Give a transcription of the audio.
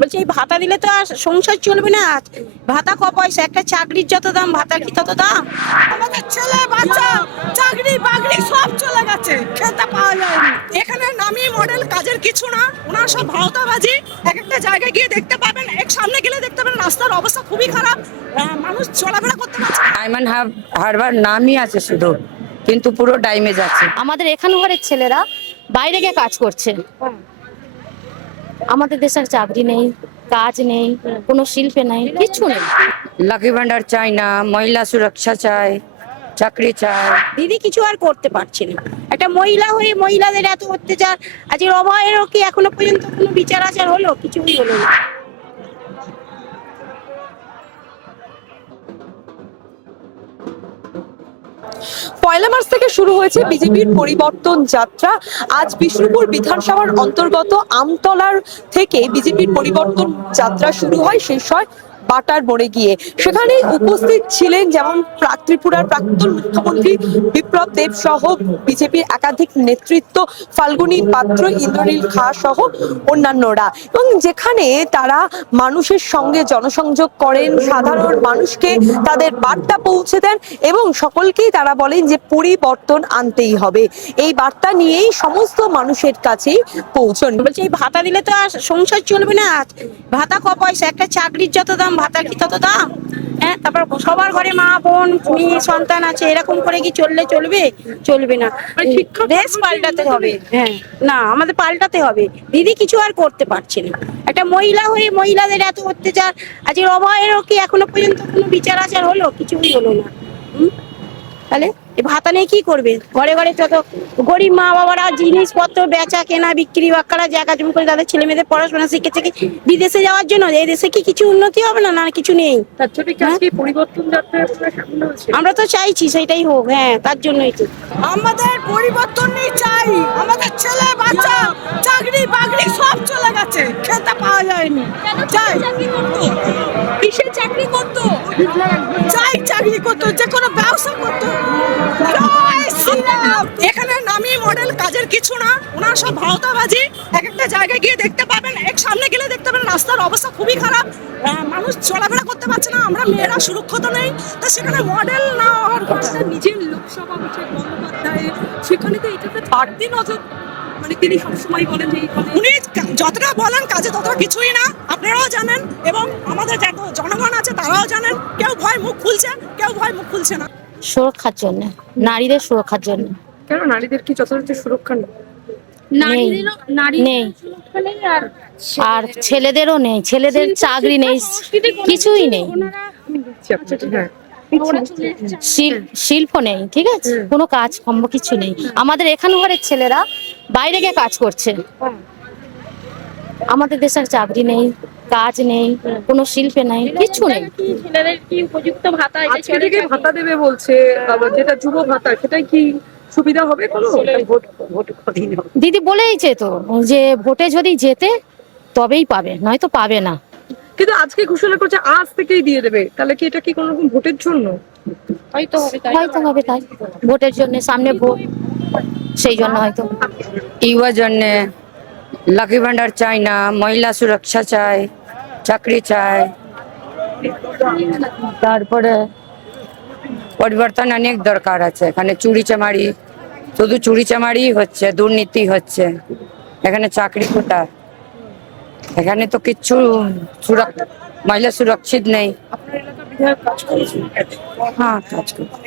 বলছি এই ভাতা দিলে তো আর সংসার চলবে না। ভাতা ক পয়সা, একটা চাকরির যত দাম ভাতার কি তত দাম। আমাদের ছেলে বাচ্চা চাকরি বাকরি সব চলে গেছে, খেতে পাওয়া যায়নি। এখানে নামি মডেল কাজের কিছু না, ওনার সব ভাওতাবাজি। এক একটা জায়গায় গিয়ে দেখতে পাবেন, এক সামনে গেলে দেখতে পাবেন রাস্তার অবস্থা খুবই খারাপ, মানুষ চলাফেরা করতে পারছে না। ডায়মন্ড হারবার নামই আছে শুধু, কিন্তু পুরো ড্যামেজ আছে। আমাদের এখানকার ছেলেরা বাইরে গিয়ে কাজ করছে। আমাদের দেশের চাকরি নেই, কাজ নেই, কোনো শিল্পে নেই, কিছু নেই। লাকি ভান্ডার চাই না, মহিলা সুরক্ষা চাই, চাকরি চাই। দিদি কিছু আর করতে পারছে না। একটা মহিলা হয়ে মহিলাদের এত অত্যাচার, আজকের অভয়েরও কি এখনো পর্যন্ত কোনো বিচার আচার হলো? কিছুই হলো না। পয়লা মার্চ থেকে শুরু হয়েছে বিজেপির পরিবর্তন যাত্রা। আজ বিষ্ণুপুর বিধানসভার অন্তর্গত আমতলার থেকে বিজেপির পরিবর্তন যাত্রা শুরু হয়, শেষ হয় বাটার মোড়ে গিয়ে। সেখানে উপস্থিত ছিলেন যেমন ত্রিপুরার প্রাক্তন মুখ্যমন্ত্রী বিপ্লব দেব সহ বিজেপির একাধিক নেতৃত্ব, ফাল্গুনী পাত্র, ইন্দ্রনীল খা সহ অন্যান্যরা, এবং যেখানে তারা মানুষের সঙ্গে জনসংযোগ করেন, সাধারণ মানুষকে তাদের বার্তা পৌঁছে দেন এবং সকলকেই তারা বলেন যে পরিবর্তন আনতেই হবে। এই বার্তা নিয়েই সমস্ত মানুষের কাছেই পৌঁছন। বলছি এই ভাতা দিলে তো আর সংসার চলবে না। ভাতা ক পয়সা, একটা চাকরির যত দাম ভাতার কি তত দাম। হ্যাঁ, তারপর সবার ঘরে মা বোন মেয়ে সন্তান আছে, এরকম করে কি চললে চলবে? চলবে না। দেশ পাল্টাতে হবে। হ্যাঁ, না আমাদের পাল্টাতে হবে। দিদি কিছু আর করতে পারছে না। একটা মহিলা হয়ে মহিলাদের এত অত্যাচার, আজকের অভয়েরও কি এখনো পর্যন্ত কোনো বিচার আচার হলো? কিছুই হলো না। তাহলে এই ভাতা নিয়ে কি করবে? ঘরে ঘরে যত গরিব মা বাবারা জিনিসপত্র বেচা কেনা বিক্রি বাক্কারা জায়গা জমি করে তাদের ছেলে মেয়েদের পড়াশোনা শিখেছে কি বিদেশে যাওয়ার জন্য। এই দেশে কি কিছু উন্নতি হবে না? না কিছু নেই। আমরা তো চাইছি সেটাই হোক। হ্যাঁ, তার জন্যই তো আমাদের পরিবর্তনই চাই। আমাদের ছেলে বাচ্চা চাকরি বাকরি সব চলে গেছে, খেতে পাওয়া যায়নি। চাই কিসের চাকরি করতো? চাই চাকরি করতো, যে কোনো ব্যবসা করতো। এখানে নামি মডেল কাজের কিছু না, ওনার সব ভাওতাবাজি। এক একটা জায়গায় গিয়ে দেখতে পাবেন, এক সামনে গেলে দেখতে পাবেন রাস্তার অবস্থা খুবই খারাপ, মানুষ চলাফেরা করতে পারছে না। আমরা মেয়েরা সুরক্ষিত নেই, তা সেখানে মডেল না হওয়ার কথা। নিজের লোকসভা অভিষেক বন্দ্যোপাধ্যায়ের সেখানে তো এটাতে বাড়তি নজর, মানে তিনি সবসময় বলেন যে উনি যতটা বলেন কাজে ততটা কিছুই না, আপনারাও জানেন এবং আমাদের যত জনগণ আছে তারাও জানেন। কেউ ভয় মুখ খুলছে, কেউ ভয় মুখ খুলছে না। সুরক্ষার জন্য, নারীদের সুরক্ষার জন্য। কেন নারীদের কি যথাযথ সুরক্ষা নেই? নেই, আর ছেলেদেরও নেই, ছেলেদের চাকরি নেই, কিছুই নেই, হ্যাঁ, শিল্প নেই, ঠিক আছে, কোনো কাজ কর্ম কিছু নেই। আমাদের এখানকার ছেলেরা বাইরে গিয়ে কাজ করছে। আমাদের দেশের চাকরি নেই, কাজ নেই, কোনো শিল্পে নেই, কিছু নেই। ছেলেদের কি উপযুক্ত ভাতা? আজকে থেকে ভাতা দেবে বলছে, আবার যেটা যুব ভাতা সেটাই কি সুবিধা হবে কোনো? দিদি বলেইছে তো যে ভোটে যদি জেতে তবেই পাবে, নয়তো পাবে না। কিন্তু আজকে ঘোষণা করছে আজ থেকেই দিয়ে দেবে, তাহলে কি এটা কি কোনো রকম ভোটের জন্য? হয়তো হবে তাই, ভোটের জন্য, সামনে ভোট, সেই জন্য হয়তো। ইউয়ার জন্য লাকি ভান্ডার চাই না, মহিলা সুরক্ষা চাই, চাকরি চাই। তারপরে পরিবর্তন অনেক দরকার আছে। এখানে চুরি চামারি, শুধু চুরি চামারি হচ্ছে, দুর্নীতি হচ্ছে। এখানে চাকরি কোথায়? এখানে তো কিচ্ছু মহিলা সুরক্ষিত নেই। আপনার এলাকার বিধায়ক কাজ করেছে? হ্যাঁ, কাজ করছে।